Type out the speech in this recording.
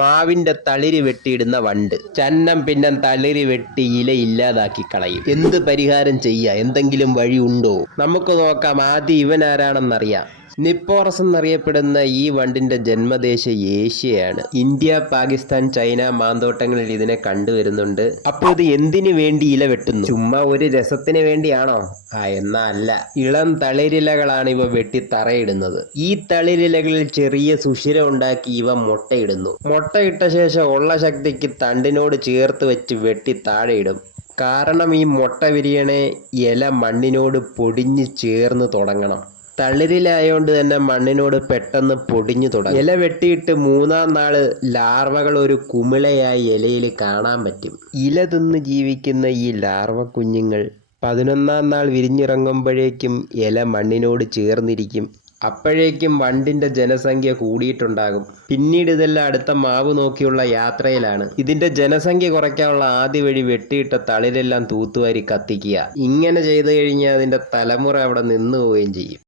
മാവിന്റെ തളിര് വെട്ടിയിടുന്ന വണ്ട്. ചന്നം പിന്നെ തളിര് വെട്ടി ഇല ഇല്ലാതാക്കി കളയും. എന്ത് പരിഹാരം ചെയ്യാ? എന്തെങ്കിലും വഴി ഉണ്ടോ? നമുക്ക് നോക്കാം. ആദ്യം ഇവൻ ആരാണെന്നറിയാം. നിപ്പോറസ് എന്നറിയപ്പെടുന്ന ഈ വണ്ടിന്റെ ജന്മദേശം ഏഷ്യയാണ്. ഇന്ത്യ, പാകിസ്ഥാൻ, ചൈന മാന്തോട്ടങ്ങളിൽ ഇതിനെ കണ്ടുവരുന്നുണ്ട്. അപ്പോൾ ഇത് എന്തിനു വേണ്ടി ഇല വെട്ടുന്നു? ചുമ്മാ ഒരു രസത്തിന് വേണ്ടിയാണോ? എന്നാ അല്ല. ഇളം തളിരിലകളാണ് ഇവ വെട്ടി തറയിടുന്നത്. ഈ തളിരിലകളിൽ ചെറിയ സുഷിരം ഉണ്ടാക്കി ഇവ മുട്ടയിടുന്നു. മുട്ടയിട്ട ശേഷം ഉള്ള ശക്തിക്ക് തണ്ടിനോട് ചേർത്ത് വെച്ച് വെട്ടി താഴെയിടും. കാരണം ഈ മുട്ട വിരിയണേ ഇല മണ്ണിനോട് പൊടിഞ്ഞ് ചേർന്ന് തുടങ്ങണം. തളിരിലായോണ്ട് തന്നെ മണ്ണിനോട് പെട്ടെന്ന് പൊടിഞ്ഞു തുടങ്ങും. ഇല വെട്ടിയിട്ട് 3-ാം നാള് ലാർവകൾ ഒരു കുമിളയായി ഇലയിൽ കാണാൻ പറ്റും. ഇല തിന്ന് ജീവിക്കുന്ന ഈ ലാർവ കുഞ്ഞുങ്ങൾ 11-ാം നാൾ വിരിഞ്ഞിറങ്ങുമ്പോഴേക്കും ഇല മണ്ണിനോട് ചേർന്നിരിക്കും. അപ്പോഴേക്കും വണ്ടിന്റെ ജനസംഖ്യ കൂടിയിട്ടുണ്ടാകും. പിന്നീട് ഇതെല്ലാം അടുത്ത മാവ് നോക്കിയുള്ള യാത്രയിലാണ്. ഇതിന്റെ ജനസംഖ്യ കുറയ്ക്കാനുള്ള ആദ്യ വഴി വെട്ടിയിട്ട തളിരെല്ലാം തൂത്തുവാരി കത്തിക്കുക. ഇങ്ങനെ ചെയ്തു കഴിഞ്ഞാൽ അതിന്റെ തലമുറ അവിടെ നിന്നു പോവുകയും ചെയ്യും.